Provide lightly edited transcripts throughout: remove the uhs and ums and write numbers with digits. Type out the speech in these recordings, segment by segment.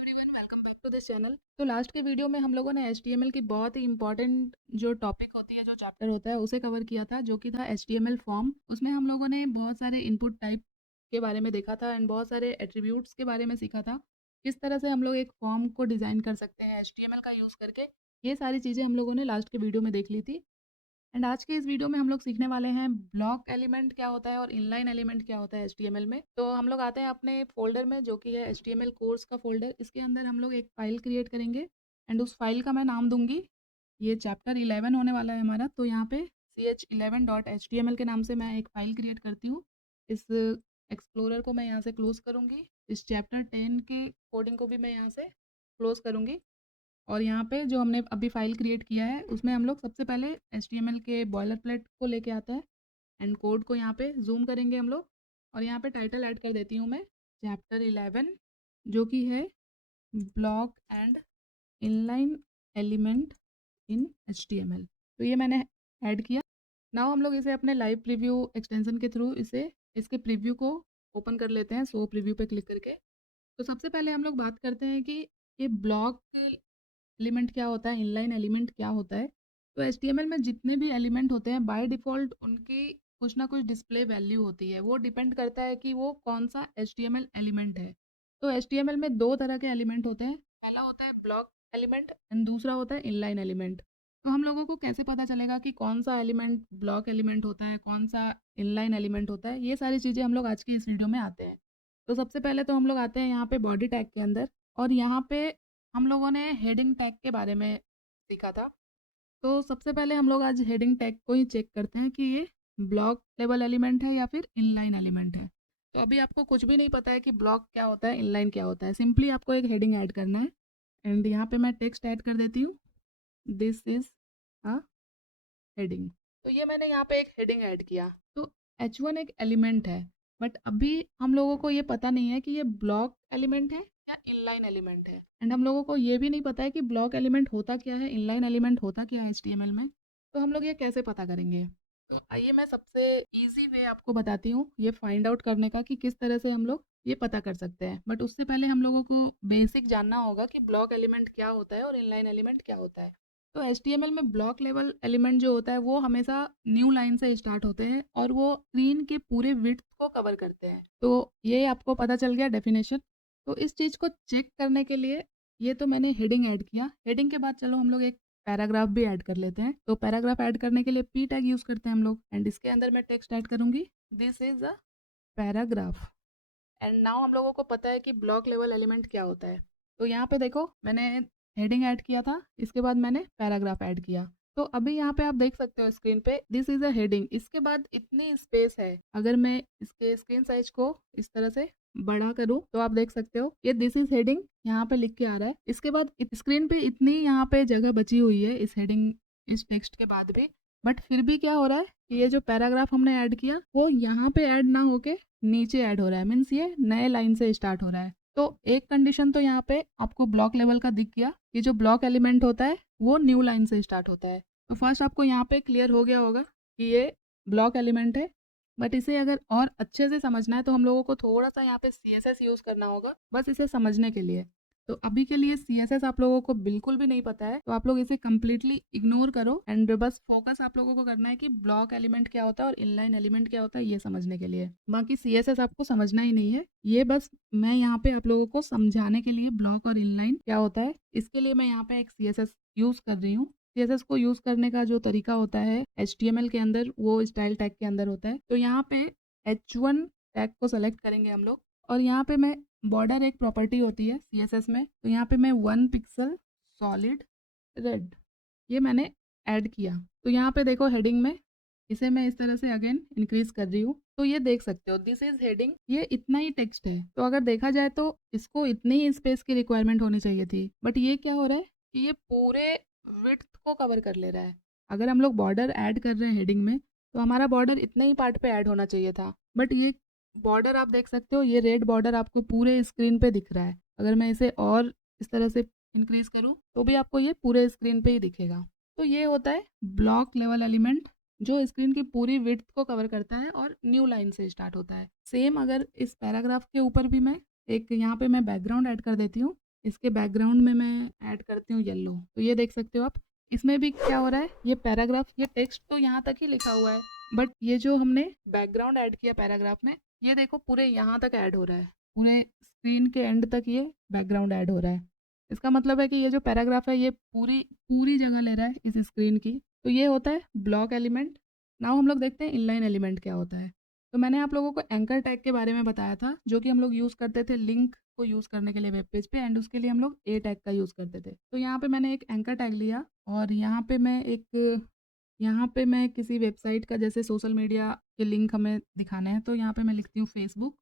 Everyone, welcome back to this channel. तो last के video में हम लोगों ने HTML की बहुत ही इंपॉर्टेंट जो टॉपिक होती है, जो चैप्टर होता है, उसे कवर किया था, जो कि था HTML फॉर्म। उसमें हम लोगों ने बहुत सारे इनपुट टाइप के बारे में देखा था एंड बहुत सारे एट्रीब्यूट्स के बारे में सीखा था, किस तरह से हम लोग एक फॉर्म को डिज़ाइन कर सकते हैं HTML का यूज़ करके। ये सारी चीज़ें हम लोगों ने लास्ट के वीडियो में देख ली थी। एंड आज के इस वीडियो में हम लोग सीखने वाले हैं ब्लॉक एलिमेंट क्या होता है और इनलाइन एलिमेंट क्या होता है HTML में। तो हम लोग आते हैं अपने फोल्डर में, जो कि है HTML कोर्स का फोल्डर। इसके अंदर हम लोग एक फाइल क्रिएट करेंगे एंड उस फाइल का मैं नाम दूंगी, ये चैप्टर 11 होने वाला है हमारा। तो यहाँ पे ch11.html के नाम से मैं एक फाइल क्रिएट करती हूँ। इस एक्सप्लोरर को मैं यहाँ से क्लोज करूँगी, इस चैप्टर 10 के कोडिंग को भी मैं यहाँ से क्लोज करूँगी। और यहाँ पे जो हमने अभी फाइल क्रिएट किया है, उसमें हम लोग सबसे पहले HTML के बॉयलर प्लेट को लेके आते हैं एंड कोड को यहाँ पे जूम करेंगे हम लोग। और यहाँ पे टाइटल ऐड कर देती हूँ मैं, चैप्टर 11, जो कि है block and inline element in HTML। तो ये मैंने ऐड किया। नाउ हम लोग इसे अपने लाइव प्रीव्यू एक्सटेंशन के थ्रू इसके प्रीव्यू को ओपन कर लेते हैं, सो प्रीव्यू पे क्लिक करके। तो सबसे पहले हम लोग बात करते हैं कि ये ब्लॉक एलिमेंट क्या होता है, इनलाइन एलिमेंट क्या होता है। तो HTML में जितने भी एलिमेंट होते हैं, बाय डिफ़ॉल्ट उनकी कुछ ना कुछ डिस्प्ले वैल्यू होती है। वो डिपेंड करता है कि वो कौन सा HTML एलिमेंट है। तो HTML में दो तरह के एलिमेंट होते हैं, पहला होता है ब्लॉक एलिमेंट एंड दूसरा होता है इनलाइन एलिमेंट। तो हम लोगों को कैसे पता चलेगा कि कौन सा एलिमेंट ब्लॉक एलिमेंट होता है, कौन सा इनलाइन एलिमेंट होता है, ये सारी चीज़ें हम लोग आज की इस वीडियो में आते हैं। तो सबसे पहले तो हम लोग आते हैं यहाँ पे बॉडी टैग के अंदर, और यहाँ पे हम लोगों ने हेडिंग टैग के बारे में सीखा था। तो सबसे पहले हम लोग आज हेडिंग टैग को ही चेक करते हैं कि ये ब्लॉक लेवल एलिमेंट है या फिर इनलाइन एलिमेंट है। तो अभी आपको कुछ भी नहीं पता है कि ब्लॉक क्या होता है, इनलाइन क्या होता है। सिंपली आपको एक हेडिंग ऐड करना है एंड यहाँ पे मैं टेक्स्ट ऐड कर देती हूँ, दिस इज अ हेडिंग। तो ये मैंने यहाँ पे एक हेडिंग ऐड किया। तो H1 एक एलिमेंट है, बट अभी हम लोगों को ये पता नहीं है कि ये ब्लॉक एलिमेंट है या इनलाइन एलिमेंट है। एंड हम लोगों को ये भी नहीं पता है कि ब्लॉक एलिमेंट होता क्या है, इनलाइन एलिमेंट होता क्या है HTML में। तो हम लोग ये कैसे पता करेंगे? तो आइए मैं सबसे इजी वे आपको बताती हूँ ये फाइंड आउट करने का, कि किस तरह से हम लोग ये पता कर सकते हैं। बट उससे पहले हम लोगों को बेसिक जानना होगा कि ब्लॉक एलिमेंट क्या होता है और इनलाइन एलिमेंट क्या होता है। तो HTML में ब्लॉक लेवल एलिमेंट जो होता है, वो हमेशा न्यू लाइन से स्टार्ट होते हैं और वो स्क्रीन के पूरे विड्थ को कवर करते हैं। तो ये आपको पता चल गया डेफिनेशन। तो इस चीज़ को चेक करने के लिए ये तो मैंने हेडिंग ऐड किया। हेडिंग के बाद चलो हम लोग एक पैराग्राफ भी ऐड कर लेते हैं। तो पैराग्राफ ऐड करने के लिए p टैग यूज़ करते हैं हम लोग, एंड इसके अंदर मैं टेक्स्ट ऐड करूंगी, this is a paragraph. And now हम लोगों को पता है कि ब्लॉक लेवल एलिमेंट क्या होता है। तो यहाँ पे देखो, मैंने हेडिंग ऐड किया था, इसके बाद मैंने पैराग्राफ ऐड किया। तो अभी यहाँ पे आप देख सकते हो स्क्रीन पे, दिस इज अ हेडिंग। इसके बाद इतनी स्पेस है, अगर मैं इसके स्क्रीन साइज को इस तरह से बड़ा करूँ तो आप देख सकते हो ये दिस इज हेडिंग यहाँ पे लिख के आ रहा है। इसके बाद स्क्रीन पे इतनी यहाँ पे जगह बची हुई है इस हेडिंग, इस टेक्स्ट के बाद भी, बट फिर भी क्या हो रहा है कि ये जो पैराग्राफ हमने ऐड किया वो यहाँ पे ऐड ना होके नीचे ऐड हो रहा है। मीन्स ये नए लाइन से स्टार्ट हो रहा है। तो एक कंडीशन तो यहाँ पे आपको ब्लॉक लेवल का दिख गया, ये जो ब्लॉक एलिमेंट होता है वो न्यू लाइन से स्टार्ट होता है। तो फर्स्ट आपको यहाँ पे क्लियर हो गया होगा कि ये ब्लॉक एलिमेंट है। बट इसे अगर और अच्छे से समझना है तो हम लोगों को थोड़ा सा यहाँ पे CSS यूज़ करना होगा, बस इसे समझने के लिए। तो अभी के लिए CSS आप लोगों को बिल्कुल भी नहीं पता है, तो आप लोग इसे कम्प्लीटली इग्नोर करो एंड बस फोकस आप लोगों को करना है कि ब्लॉक एलिमेंट क्या होता है और इनलाइन एलिमेंट क्या होता है, ये समझने के लिए। बाकी CSS आपको समझना ही नहीं है, ये बस मैं यहाँ पे आप लोगों को समझाने के लिए ब्लॉक और इनलाइन क्या होता है, इसके लिए मैं यहाँ पे एक CSS यूज़ कर रही हूँ। CSS को यूज़ करने का जो तरीका होता है HTML के अंदर, वो स्टाइल टैग के अंदर होता है। तो यहाँ पे H1 टैग को सेलेक्ट करेंगे हम लोग, और यहाँ पे मैं बॉर्डर एक प्रॉपर्टी होती है CSS में, तो यहाँ पे मैं 1 पिक्सल सॉलिड रेड ये मैंने ऐड किया। तो यहाँ पे देखो हेडिंग में इसे मैं इस तरह से अगेन इंक्रीज कर रही हूँ, तो ये देख सकते हो दिस इज हेडिंग, ये इतना ही टेक्स्ट है। तो अगर देखा जाए तो इसको इतनी ही स्पेस की रिक्वायरमेंट होनी चाहिए थी, बट ये क्या हो रहा है कि ये पूरे विड्थ को कवर कर ले रहा है। अगर हम लोग बॉर्डर ऐड कर रहे हैं हेडिंग में, तो हमारा बॉर्डर इतना ही पार्ट पे ऐड होना चाहिए था, बट ये बॉर्डर आप देख सकते हो, ये रेड बॉर्डर आपको पूरे स्क्रीन पे दिख रहा है। अगर मैं इसे और इस तरह से इंक्रीज करूँ तो भी आपको ये पूरे स्क्रीन पे ही दिखेगा। तो ये होता है ब्लॉक लेवल एलिमेंट, जो स्क्रीन की पूरी विड्थ को कवर करता है और न्यू लाइन से स्टार्ट होता है। सेम अगर इस पैराग्राफ के ऊपर भी मैं एक यहाँ पे मैं बैकग्राउंड ऐड कर देती हूँ, इसके बैकग्राउंड में मैं ऐड करती हूँ येलो। तो ये देख सकते हो आप, इसमें भी क्या हो रहा है, ये पैराग्राफ, ये टेक्स्ट तो यहाँ तक ही लिखा हुआ है, बट ये जो हमने बैकग्राउंड ऐड किया पैराग्राफ में, ये देखो पूरे यहाँ तक ऐड हो रहा है, पूरे स्क्रीन के एंड तक ये बैकग्राउंड ऐड हो रहा है। इसका मतलब है कि ये जो पैराग्राफ है ये पूरी पूरी जगह ले रहा है इस स्क्रीन की। तो ये होता है ब्लॉक एलिमेंट। नाउ हम लोग देखते हैं इनलाइन एलिमेंट क्या होता है। तो मैंने आप लोगों को एंकर टैग के बारे में बताया था, जो कि हम लोग यूज़ करते थे लिंक को यूज़ करने के लिए वेब पेज पे, एंड उसके लिए हम लोग ए टैग का यूज़ करते थे। तो यहाँ पे मैंने एक एंकर टैग लिया और यहाँ पे मैं किसी वेबसाइट का, जैसे सोशल मीडिया के लिंक हमें दिखाने हैं, तो यहाँ पे मैं लिखती हूँ फेसबुक।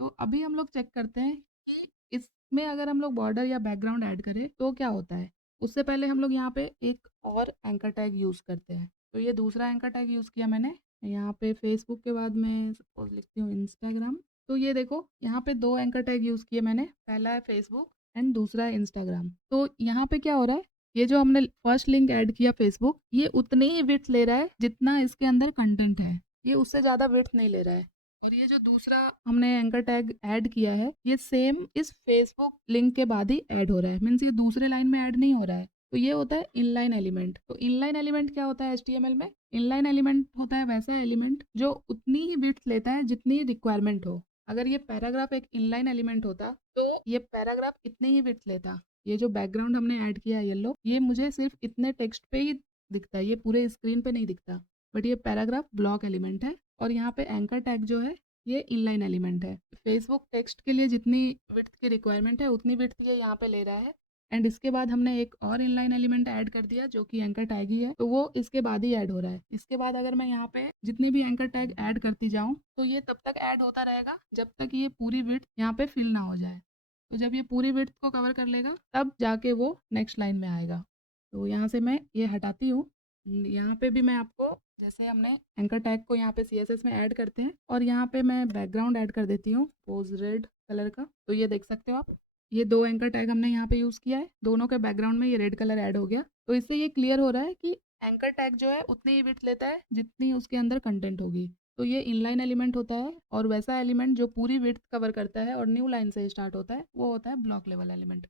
तो अभी हम लोग चेक करते हैं कि इसमें अगर हम लोग बॉर्डर या बैकग्राउंड ऐड करें तो क्या होता है। उससे पहले हम लोग यहाँ पे एक और एंकर टैग यूज़ करते हैं। तो ये दूसरा एंकर टैग यूज़ किया मैंने यहाँ पे फेसबुक के बाद मैं सपोज लिखती हूँ इंस्टाग्राम। तो ये देखो यहाँ पे दो एंकर टैग यूज़ किए मैंने, पहला है फेसबुक एंड दूसरा है इंस्टाग्राम। तो यहाँ पे क्या हो रहा है, ये जो हमने फर्स्ट लिंक ऐड किया फेसबुक, ये उतनी ही विड्थ ले रहा है जितना इसके अंदर कंटेंट है, ये उससे ज़्यादा विड्थ नहीं ले रहा है। और ये जो दूसरा हमने एंकर टैग ऐड किया है, ये सेम इस फेसबुक लिंक के बाद ही ऐड हो रहा है, मीन्स ये दूसरे लाइन में ऐड नहीं हो रहा है। तो ये होता है इनलाइन एलिमेंट। तो इनलाइन एलिमेंट क्या होता है एचटीएमएल में? इनलाइन एलिमेंट होता है वैसा एलिमेंट जो उतनी ही विड्थ लेता है जितनी रिक्वायरमेंट हो। अगर ये पैराग्राफ एक इनलाइन एलिमेंट होता तो ये पैराग्राफ इतनी ही विड्थ लेता। ये जो बैकग्राउंड हमने ऐड किया है येलो, ये मुझे सिर्फ इतने टेक्स्ट पे ही दिखता है, ये पूरे स्क्रीन पे नहीं दिखता। बट ये पैराग्राफ ब्लॉक एलिमेंट है और यहाँ पे एंकर टैग जो है ये इनलाइन एलिमेंट है। फेसबुक टेक्स्ट के लिए जितनी विड्थ की रिक्वायरमेंट है उतनी विड्थ ये यहाँ पे ले रहा है। एंड इसके बाद हमने एक और इनलाइन एलिमेंट ऐड कर दिया जो कि एंकर टैग ही है, तो वो इसके बाद ही ऐड हो रहा है। इसके बाद अगर मैं यहाँ पे जितने भी एंकर टैग ऐड करती जाऊँ तो ये तब तक ऐड होता रहेगा जब तक ये पूरी विड्थ यहाँ पे फिल ना हो जाए। तो जब ये पूरी विड्थ को कवर कर लेगा तब जाके वो नेक्स्ट लाइन में आएगा। तो यहाँ से मैं ये हटाती हूँ। यहाँ पे भी मैं आपको, जैसे हमने एंकर टैग को यहाँ पे CSS में ऐड करते हैं और यहाँ पे मैं बैकग्राउंड ऐड कर देती हूँ पोज रेड कलर का। तो ये देख सकते हो आप, ये दो एंकर टैग हमने यहाँ पे यूज़ किया है, दोनों के बैकग्राउंड में ये रेड कलर ऐड हो गया। तो इससे ये क्लियर हो रहा है कि एंकर टैग जो है उतनी ही विड्थ लेता है जितनी उसके अंदर कंटेंट होगी। तो ये इनलाइन एलिमेंट होता है, और वैसा एलिमेंट जो पूरी विड्थ कवर करता है और न्यू लाइन से स्टार्ट होता है वो होता है ब्लॉक लेवल एलिमेंट।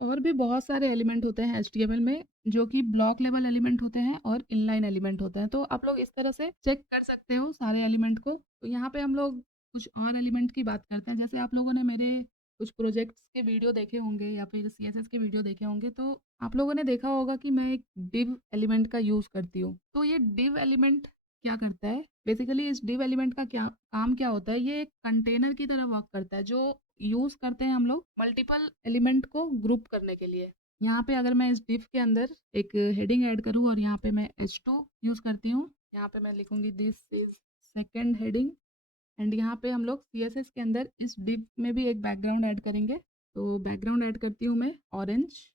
और भी बहुत सारे एलिमेंट होते हैं HTML में जो कि ब्लॉक लेवल एलिमेंट होते हैं और इनलाइन एलिमेंट होते हैं। तो आप लोग इस तरह से चेक कर सकते हो सारे एलिमेंट को। तो यहाँ पे हम लोग कुछ और एलिमेंट की बात करते हैं। जैसे आप लोगों ने मेरे कुछ प्रोजेक्ट्स के वीडियो देखे होंगे या फिर CSS के वीडियो देखे होंगे, तो आप लोगों ने देखा होगा कि मैं एक डिव एलिमेंट का यूज़ करती हूँ। तो ये डिव एलिमेंट क्या करता है, बेसिकली इस डिव एलिमेंट का क्या काम क्या होता है, ये एक कंटेनर की तरह वर्क करता है जो यूज़ करते हैं हम लोग मल्टीपल एलिमेंट को ग्रुप करने के लिए। यहाँ पे अगर मैं इस डिव के अंदर एक हेडिंग ऐड करूँ और यहाँ पे मैं H2 यूज़ करती हूँ, यहाँ पे मैं लिखूंगी this is second heading. And यहाँ पे हम लोग CSS के अंदर इस डिव में भी एक बैकग्राउंड ऐड करेंगे। तो बैकग्राउंड ऐड करती हूँ मैं ऑरेंज।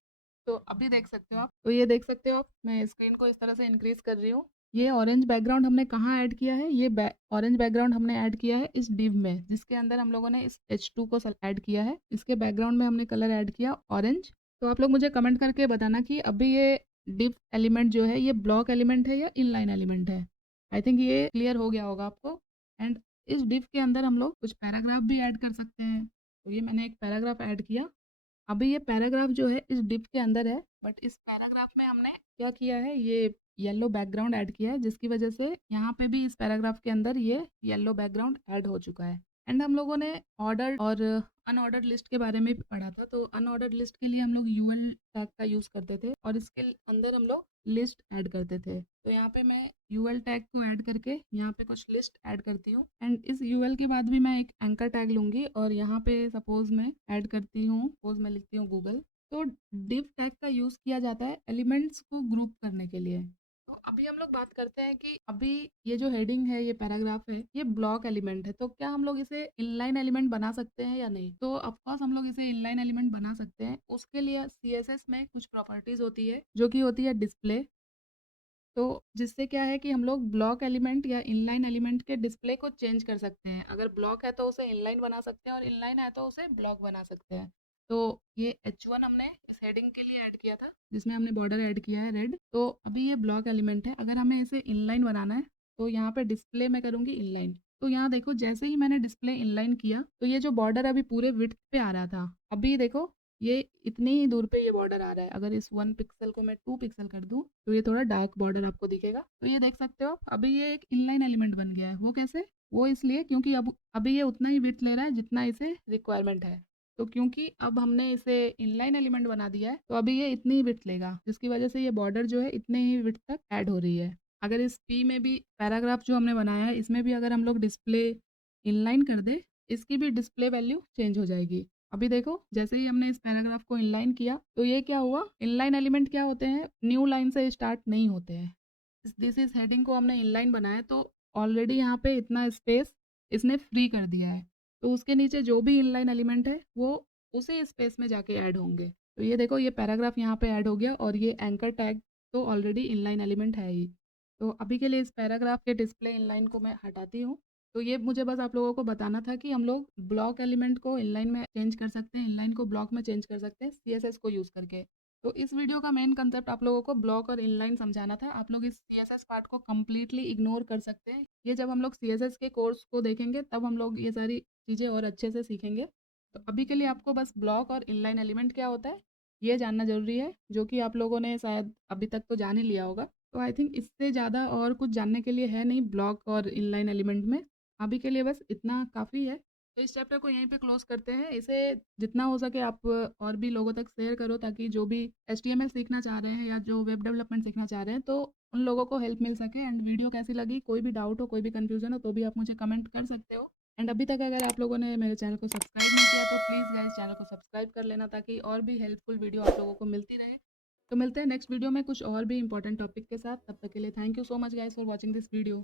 तो अभी देख सकते हो आप, तो ये देख सकते हो आप, मैं स्क्रीन को इस तरह से इंक्रीज कर रही हूँ। ये ऑरेंज बैकग्राउंड हमने कहाँ ऐड किया है, ये ऑरेंज बैकग्राउंड हमने ऐड किया है इस डिव में जिसके अंदर हम लोगों ने इस H2 को ऐड किया है। इसके बैकग्राउंड में हमने कलर ऐड किया ऑरेंज। तो आप लोग मुझे कमेंट करके बताना कि अभी ये डिव एलिमेंट जो है ये ब्लॉक एलिमेंट है या इनलाइन एलिमेंट है। आई थिंक ये क्लियर हो गया होगा आपको। एंड इस डिव के अंदर हम लोग कुछ पैराग्राफ भी ऐड कर सकते हैं। तो ये मैंने एक पैराग्राफ ऐड किया। अभी ये पैराग्राफ जो है इस डिव के अंदर है, बट इस पैराग्राफ में हमने क्या किया है, ये येलो बैकग्राउंड ऐड किया है जिसकी वजह से यहाँ पे भी इस पैराग्राफ के अंदर ये येलो बैकग्राउंड ऐड हो चुका है। एंड हम लोगों ने ऑर्डर्ड और अनऑर्डर्ड लिस्ट के बारे में भी पढ़ा था। तो अनऑर्डर्ड लिस्ट के लिए हम लोग UL टैग का यूज़ करते थे और इसके अंदर हम लोग लिस्ट ऐड करते थे। तो यहाँ पे मैं UL टैग को ऐड करके यहाँ पे कुछ लिस्ट ऐड करती हूँ। एंड इस UL के बाद भी मैं एक एंकर टैग लूंगी और यहाँ पे सपोज मैं ऐड करती हूँ, सपोज मैं लिखती हूँ गूगल। तो डिव टैग का यूज़ किया जाता है एलिमेंट्स को ग्रुप करने के लिए। तो अभी हम लोग बात करते हैं कि अभी ये जो हेडिंग है, ये पैराग्राफ है, ये ब्लॉक एलिमेंट है, तो क्या हम लोग इसे इनलाइन एलिमेंट बना सकते हैं या नहीं? तो ऑफकोर्स हम लोग इसे इनलाइन एलिमेंट बना सकते हैं। उसके लिए CSS में कुछ प्रॉपर्टीज होती है जो कि होती है डिस्प्ले। तो जिससे क्या है कि हम लोग ब्लॉक एलिमेंट या इनलाइन एलिमेंट के डिस्प्ले को चेंज कर सकते हैं। अगर ब्लॉक है तो उसे इनलाइन बना सकते हैं और इनलाइन है तो उसे ब्लॉक बना सकते हैं। तो ये H1 हमने इस हेडिंग के लिए ऐड किया था जिसमें हमने बॉर्डर ऐड किया है रेड। तो अभी ये ब्लॉक एलिमेंट है, अगर हमें इसे इनलाइन बनाना है तो यहाँ पे डिस्प्ले में करूँगी इनलाइन। तो यहाँ देखो जैसे ही मैंने डिस्प्ले इनलाइन किया तो ये जो बॉर्डर अभी पूरे विड्थ पे आ रहा था, अभी देखो ये इतनी ही दूर पे ये बॉर्डर आ रहा है। अगर इस 1 पिक्सल को मैं 2 पिक्सल कर दूँ तो ये थोड़ा डार्क बॉर्डर आपको दिखेगा। तो ये देख सकते हो आप, अभी ये एक इनलाइन एलिमेंट बन गया है। वो कैसे? वो इसलिए क्योंकि अब अभी ये उतना ही विड्थ ले रहा है जितना इसे रिक्वायरमेंट है। तो क्योंकि अब हमने इसे इनलाइन एलिमेंट बना दिया है तो अभी ये इतनी ही विड्थ लेगा, जिसकी वजह से ये बॉर्डर जो है इतने ही विड्थ तक ऐड हो रही है। अगर इस पी में भी पैराग्राफ जो हमने बनाया है इसमें भी अगर हम लोग डिस्प्ले इनलाइन कर दे, इसकी भी डिस्प्ले वैल्यू चेंज हो जाएगी। अभी देखो, जैसे ही हमने इस पैराग्राफ को इनलाइन किया तो ये क्या हुआ, इनलाइन एलिमेंट क्या होते हैं, न्यू लाइन से स्टार्ट नहीं होते हैं। दिस इज हेडिंग को हमने इनलाइन बनाया तो ऑलरेडी यहाँ पे इतना स्पेस इसने फ्री कर दिया है, तो उसके नीचे जो भी इनलाइन एलिमेंट है वो उसी स्पेस में जाके ऐड होंगे। तो ये देखो, ये पैराग्राफ यहाँ पे ऐड हो गया और ये एंकर टैग तो ऑलरेडी इनलाइन एलिमेंट है ही। तो अभी के लिए इस पैराग्राफ के डिस्प्ले इनलाइन को मैं हटाती हूँ। तो ये मुझे बस आप लोगों को बताना था कि हम लोग ब्लॉक एलिमेंट को इनलाइन में चेंज कर सकते हैं, इनलाइन को ब्लॉक में चेंज कर सकते हैं सीएसएस को यूज़ करके। तो इस वीडियो का मेन कंसेप्ट आप लोगों को ब्लॉक और इनलाइन समझाना था। आप लोग इस सीएसएस पार्ट को कम्प्लीटली इग्नोर कर सकते हैं। ये जब हम लोग सीएसएस के कोर्स को देखेंगे तब हम लोग ये सारी चीज़ें और अच्छे से सीखेंगे। तो अभी के लिए आपको बस ब्लॉक और इनलाइन एलिमेंट क्या होता है ये जानना ज़रूरी है, जो कि आप लोगों ने शायद अभी तक तो जान ही लिया होगा। तो आई थिंक इससे ज़्यादा और कुछ जानने के लिए है नहीं ब्लॉक और इनलाइन एलिमेंट में। अभी के लिए बस इतना काफ़ी है। तो इस चैप्टर को यहीं पे क्लोज करते हैं। इसे जितना हो सके आप और भी लोगों तक शेयर करो, ताकि जो भी एचटीएमएल सीखना चाह रहे हैं या जो वेब डेवलपमेंट सीखना चाह रहे हैं तो उन लोगों को हेल्प मिल सके। एंड वीडियो कैसी लगी, कोई भी डाउट हो, कोई भी कंफ्यूजन हो तो भी आप मुझे कमेंट कर सकते हो। एंड अभी तक अगर आप लोगों ने मेरे चैनल को सब्सक्राइब नहीं किया तो प्लीज़ गाइस चैनल को सब्सक्राइब कर लेना, ताकि और भी हेल्पफुल वीडियो आप लोगों को मिलती रहे। तो मिलते हैं नेक्स्ट वीडियो में कुछ और भी इंपॉर्टेंट टॉपिक के साथ। तब तक के लिए thank you so much guys for watching this video.